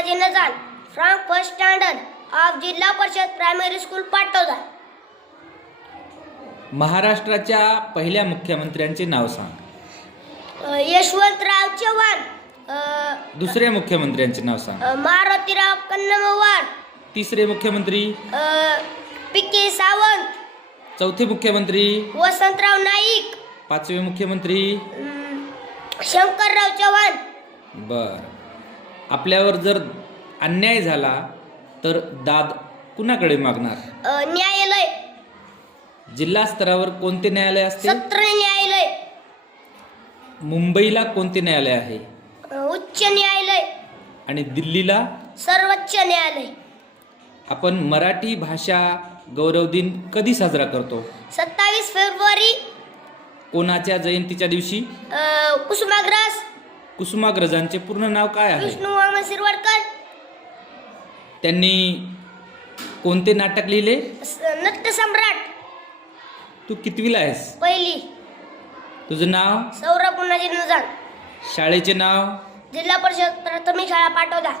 पुनाजी नजान from first standard of जिल्हा परिषद प्रायमरी स्कूल पाटोदा. महाराष्ट्राच्या पहिल्या मुख्यमंत्र्यांचे नाव सांग. यशवंतराव चव्हाण. दुसऱ्या मुख्यमंत्र्यांचे नाव सांग. मारुतीराव कन्नमवार. तिसरे मुख्यमंत्री. पी.के. सावंत. चौथे मुख्यमंत्री. वसंतराव नाईक. पाचवे मुख्यमंत्री. शंकरराव चव्हाण. बर. आपल्यावर जर अन्याय झाला तर दाद कुणाकडे मागणार? न्यायालय. जिल्हा स्तरावर कोणते न्यायालय असते? सत्र न्यायालय. मुंबईला कोणते न्यायालय आहे? उच्च न्यायालय. आणि दिल्लीला? सर्वोच्च न्यायालय. आपण मराठी भाषा गौरव दिन कधी साजरा करतो? 27 फेब्रुवारी. कोणाच्या जयंतीच्या दिवशी? कुसुमाग्रज. कुसुमाग्रजांचे पूर्ण नाव काय आहे? विष्णू वामन शिरवाडकर. त्यांनी कोणते नाटक लिहिले? नटसम्राट. तू कितवीला आहेस? पहिली. तुझं नाव? सौरभ पुनाजी नजान. शाळेचे नाव? जिल्हा परिषद प्राथमिक शाळा पाटोदा.